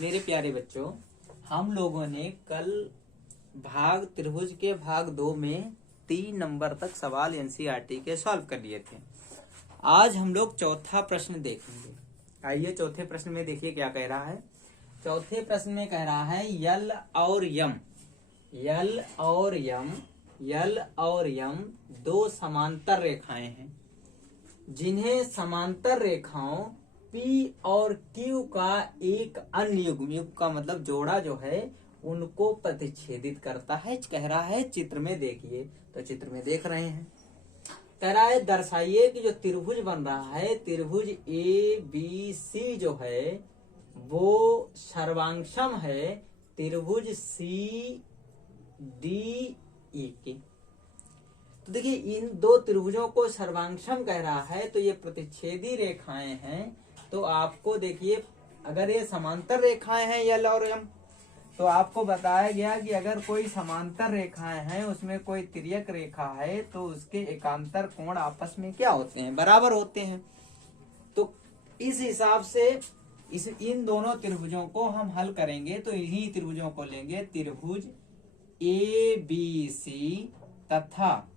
मेरे प्यारे बच्चों, हम लोगों ने कल भाग त्रिभुज के भाग 2 में 3 नंबर तक सवाल एनसीईआरटी के सॉल्व कर लिए थे। आज हम लोग चौथा प्रश्न देखेंगे। आइए चौथे प्रश्न में देखिए क्या कह रहा है। चौथे प्रश्न में कह रहा है यल और यम दो समांतर रेखाएं हैं जिन्हें समांतर रेखाओं P और Q का एक अन्य युग्म का मतलब जोड़ा जो है उनको प्रतिच्छेदित करता है। कह रहा है चित्र में देखिए, तो चित्र में देख रहे हैं। कह रहा है दर्शाइए कि जो त्रिभुज बन रहा है, त्रिभुज ABC जो है वो सर्वांगसम है त्रिभुज CDE के। तो देखिए इन दो त्रिभुजों को सर्वांगसम कह रहा है, तो ये प्रतिच्छेदी रेखाएं हैं। तो आपको देखिए अगर ये समांतर रेखाएं हैं यल और यम, तो आपको बताया गया कि अगर कोई समांतर रेखाएं हैं उसमें कोई तिर्यक रेखा है तो उसके एकांतर कोण आपस में क्या होते हैं, बराबर होते हैं। तो इस हिसाब से इन दोनों त्रिभुजों को हम हल करेंगे तो इन्हीं त्रिभुजों को लेंगे, त्रिभुज ABC तथा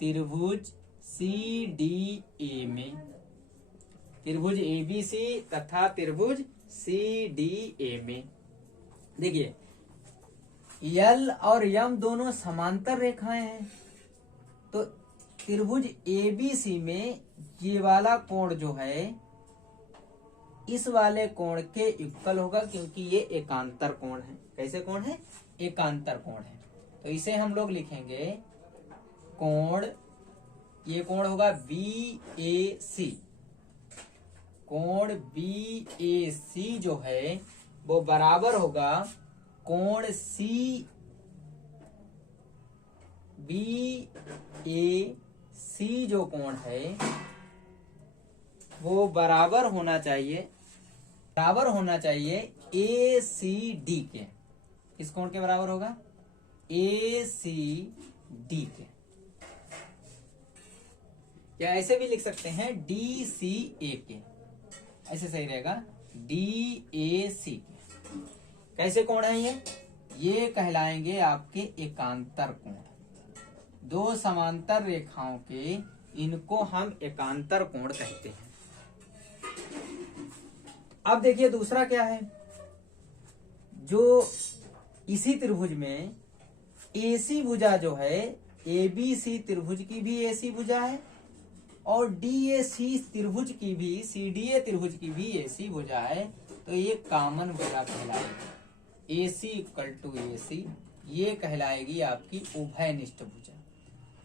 त्रिभुज CDA में, त्रिभुज ABC तथा त्रिभुज CDA में। देखिए यल और यम दोनों समांतर रेखाएं हैं, तो त्रिभुज ABC में ये वाला कोण जो है इस वाले कोण के युगल होगा, क्योंकि ये एकांतर कोण है। कैसे कोण है? एकांतर कोण है। तो इसे हम लोग लिखेंगे कोण, ये कोण होगा BAC। कोण BAC जो है वो बराबर होगा कोण BAC जो कोण है वो बराबर होना चाहिए ACD के। किस कोण के बराबर होगा? ACD के। या ऐसे भी लिख सकते हैं DCA के, ऐसे सही रहेगा, DAC के। कैसे कोण है ये कहलाएंगे आपके एकांतर कोण। दो समांतर रेखाओं के इनको हम एकांतर कोण कहते हैं। अब देखिए दूसरा क्या है, जो इसी त्रिभुज में AC भुजा जो है, ABC त्रिभुज की भी AC भुजा है और DAC त्रिभुज की भी, CDA त्रिभुज की भी AC भुजा है, तो ये कॉमन भुजा कहलाएगी। AC = AC ये कहलाएगी आपकी उभयनिष्ठ भुजा।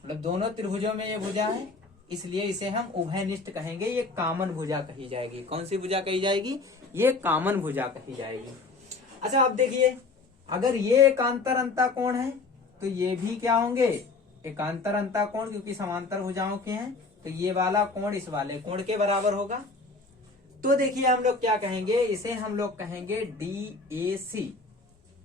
मतलब दोनों त्रिभुजों में ये भुजा है, इसलिए इसे हम उभयनिष्ठ कहेंगे। ये कॉमन भुजा कही जाएगी। कौन सी भुजा कही जाएगी? ये कॉमन भुजा कही जाएगी। अच्छा अब देखिए अगर ये एकांतर अंतःकोण है तो ये भी क्या होंगे? एकांतर अंतःकोण, क्योंकि समांतर भुजाओं के हैं, तो ये वाला कोण इस वाले कोण के बराबर होगा। तो देखिए हम लोग क्या कहेंगे, इसे हम लोग कहेंगे DAC।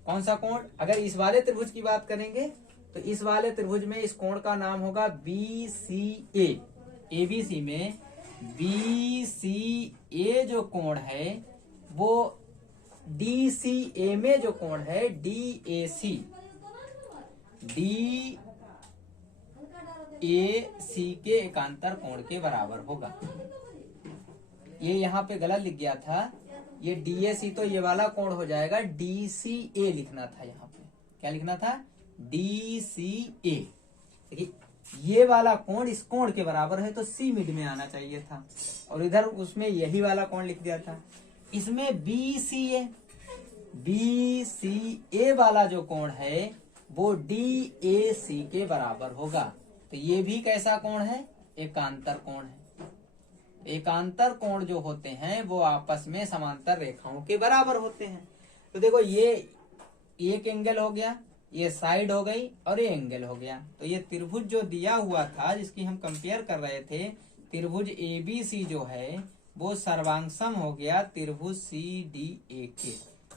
कौन सा कोण? अगर इस वाले त्रिभुज की बात करेंगे तो इस वाले त्रिभुज में इस कोण का नाम होगा BCA। ABC में BCA जो कोण है वो DCA में जो कोण है DAC के एकांतर कोण के बराबर होगा। ये यहाँ पे गलत लिख गया था, ये DAC तो ये वाला कोण हो जाएगा, DCA लिखना था। यहाँ पे क्या लिखना था? DCA। देखिए ये वाला कोण इस कोण के बराबर है तो C मिड में आना चाहिए था, और इधर उसमें यही वाला कोण लिख दिया था। इसमें BCA वाला जो कोण है वो DAC के बराबर होगा। तो ये भी कैसा कोण है? एकांतर कोण है। एकांतर कोण जो होते हैं वो आपस में समांतर रेखाओं के बराबर होते हैं। तो देखो ये एक एंगल हो गया, ये साइड हो गई और ये एंगल हो गया। तो ये त्रिभुज जो दिया हुआ था जिसकी हम कंपेयर कर रहे थे, त्रिभुज ABC जो है वो सर्वांगसम हो गया त्रिभुज CDA के।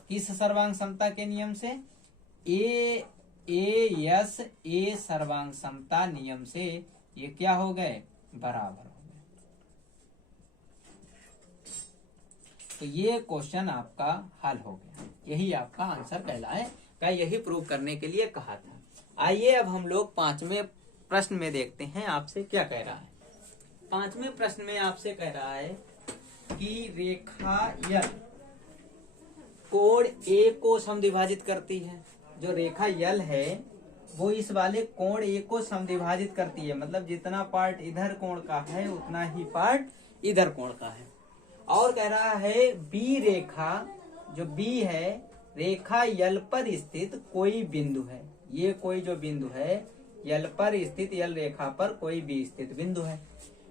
किस सर्वांग समता के नियम से? A सर्वांग समता नियम से ये क्या हो गए? बराबर हो गए। तो ये क्वेश्चन आपका हल हो गया, यही आपका आंसर कहलाएगा। यही प्रूव करने के लिए कहा था। आइए अब हम लोग 5वें प्रश्न में देखते हैं आपसे क्या कह रहा है। 5वें प्रश्न में आपसे कह रहा है कि रेखा यल कोण ए को समद्विभाजित करती है। जो रेखा यल है वो इस वाले कोण ए को समद्विभाजित करती है, मतलब जितना पार्ट इधर कोण का है उतना ही पार्ट इधर कोण का है। और कह रहा है बी रेखा, जो बी है, रेखा यल पर स्थित कोई बिंदु है। ये कोई जो बिंदु है यल पर स्थित, यल रेखा पर कोई भी स्थित बिंदु है।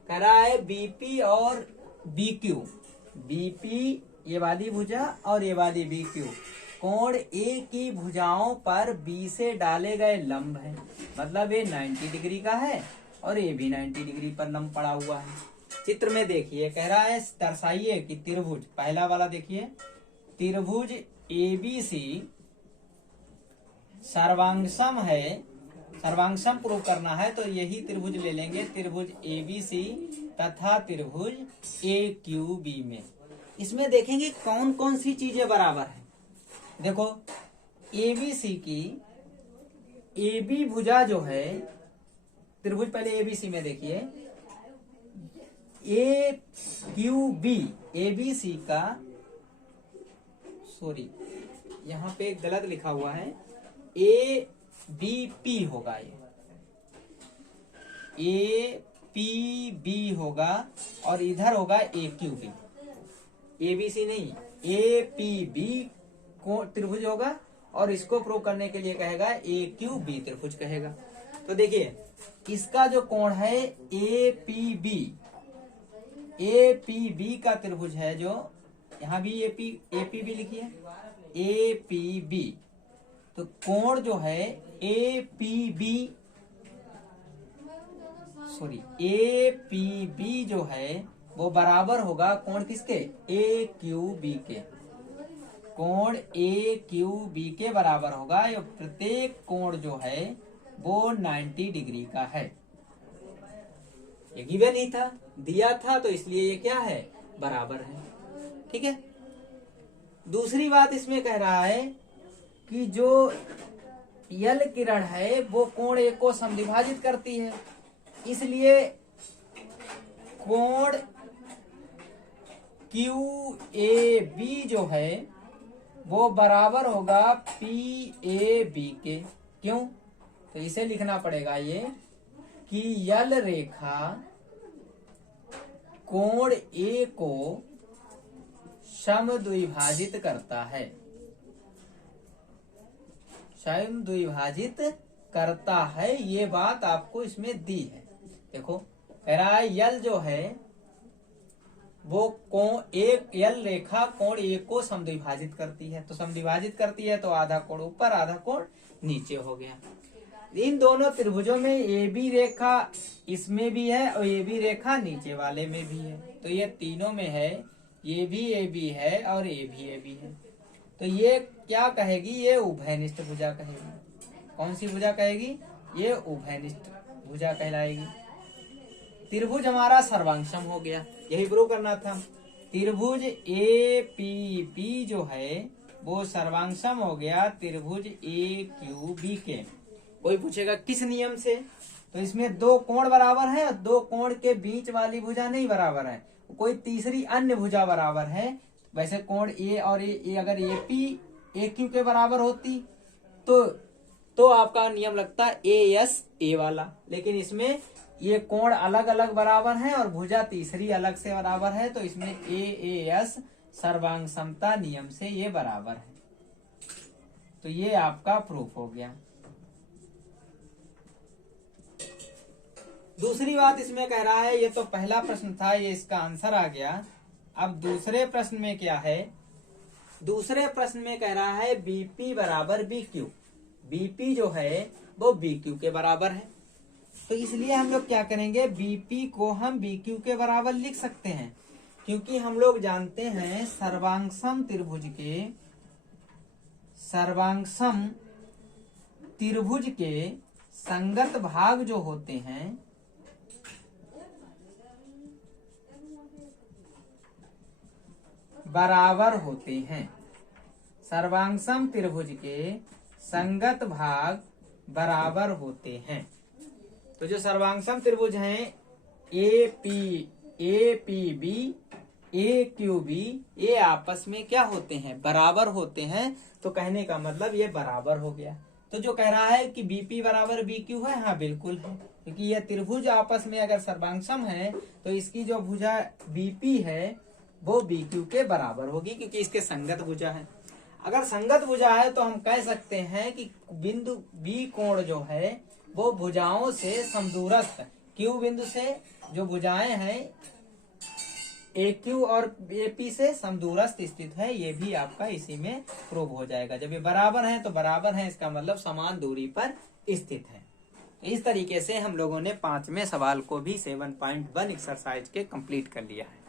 कह रहा है बीपी और बीक्यू, बीपी ये वाली भुजा और ये वाली बीक्यू कोण ए की भुजाओं पर बी से डाले गए लंब है, मतलब ये 90 डिग्री का है और ये भी 90 डिग्री पर लंब पड़ा हुआ है। चित्र में देखिए, कह रहा है दर्शाइए कि त्रिभुज, पहला वाला देखिए, त्रिभुज एबीसी सर्वांगसम है। सर्वांगसम प्रूव करना है तो यही त्रिभुज ले लेंगे, त्रिभुज एबीसी तथा त्रिभुज AQB में। इसमें देखेंगे कौन कौन सी चीजें बराबर है। देखो एबीसी की AB भुजा जो है, त्रिभुज पहले एबीसी में देखिए, AQB एबीसी का, सॉरी यहाँ पे गलत लिखा हुआ है, ABP होगा, ये APB होगा और इधर होगा AQB, ABC नहीं, APB को त्रिभुज होगा और इसको प्रूव करने के लिए कहेगा AQB त्रिभुज कहेगा। तो देखिए इसका जो कोण है APB का त्रिभुज है, जो यहाँ भी APB लिखिए, APB, तो कोण जो है APB जो है वो बराबर होगा कोण किसके, AQB के। कोण AQB के बराबर होगा। ये प्रत्येक कोण जो है वो 90 डिग्री का है। ये गिवन ही था, दिया था, तो इसलिए ये क्या है, बराबर है। ठीक है। दूसरी बात इसमें कह रहा है कि जो यल किरण है वो कोण ए को समद्विभाजित करती है, इसलिए कोण QAB जो है वो बराबर होगा PAB के। क्यों? तो इसे लिखना पड़ेगा ये कि यल रेखा कोण A को समद्विभाजित करता है, समद्विभाजित करता है। ये बात आपको इसमें दी है। देखो कह रहा है यल जो है वो कोण एक, यल रेखा कोण ए को समद्विभाजित करती है, तो समद्विभाजित करती है तो आधा कोण ऊपर आधा कोण नीचे हो गया। इन दोनों त्रिभुजों में AB रेखा इसमें भी है और AB रेखा नीचे वाले में भी है, तो ये तीनों में है, ये भी AB है और ये भी AB है। तो ये क्या कहेगी, ये उभयनिष्ठ भुजा कहेगी। कौन सी भुजा कहेगी, ये उभयनिष्ठ भुजा कहलाएगी। त्रिभुज हमारा सर्वांगसम हो गया, यही प्रूव करना था। त्रिभुज APB जो है वो सर्वांगसम हो गया त्रिभुज AQB के। कोई पूछेगा किस नियम से, तो इसमें दो कोण बराबर है, दो कोण के बीच वाली भुजा नहीं बराबर है, कोई तीसरी अन्य भुजा बराबर है। वैसे कोण A और A अगर AP AQ के बराबर होती तो आपका नियम लगता ASA वाला, लेकिन इसमें ये कोण अलग अलग बराबर है और भुजा तीसरी अलग से बराबर है, तो इसमें AAS सर्वांग समता नियम से ये बराबर है। तो ये आपका प्रूफ हो गया। दूसरी बात इसमें कह रहा है, ये तो पहला प्रश्न था, ये इसका आंसर आ गया। अब दूसरे प्रश्न में क्या है, दूसरे प्रश्न में कह रहा है BP बराबर BQ। BP जो है वो BQ के बराबर है, तो इसलिए हम लोग क्या करेंगे, BP को हम BQ के बराबर लिख सकते हैं, क्योंकि हम लोग जानते हैं सर्वांगसम त्रिभुज के संगत भाग जो होते हैं बराबर होते हैं। सर्वांगसम त्रिभुज के संगत भाग बराबर होते हैं। तो जो सर्वांगसम त्रिभुज हैं APB, AQB, ये आपस में क्या होते हैं? बराबर होते हैं। तो कहने का मतलब ये बराबर हो गया। तो जो कह रहा है कि BP बराबर BQ है, हाँ बिल्कुल है, क्योंकि ये त्रिभुज आपस में अगर सर्वांगसम है तो इसकी जो भुजा BP है वो BQ के बराबर होगी, क्योंकि इसके संगत भुजा है। अगर संगत भुजा है तो हम कह सकते हैं कि बिंदु B कोण जो है वो भुजाओं से समदूरस्थ, Q बिंदु से जो भुजाएं हैं AQ और AP से समदूरस्थ स्थित है। ये भी आपका इसी में प्रूव हो जाएगा। जब ये बराबर हैं तो बराबर हैं, इसका मतलब समान दूरी पर स्थित है। इस तरीके से हम लोगों ने 5वें सवाल को भी 7.1 एक्सरसाइज के कंप्लीट कर लिया है।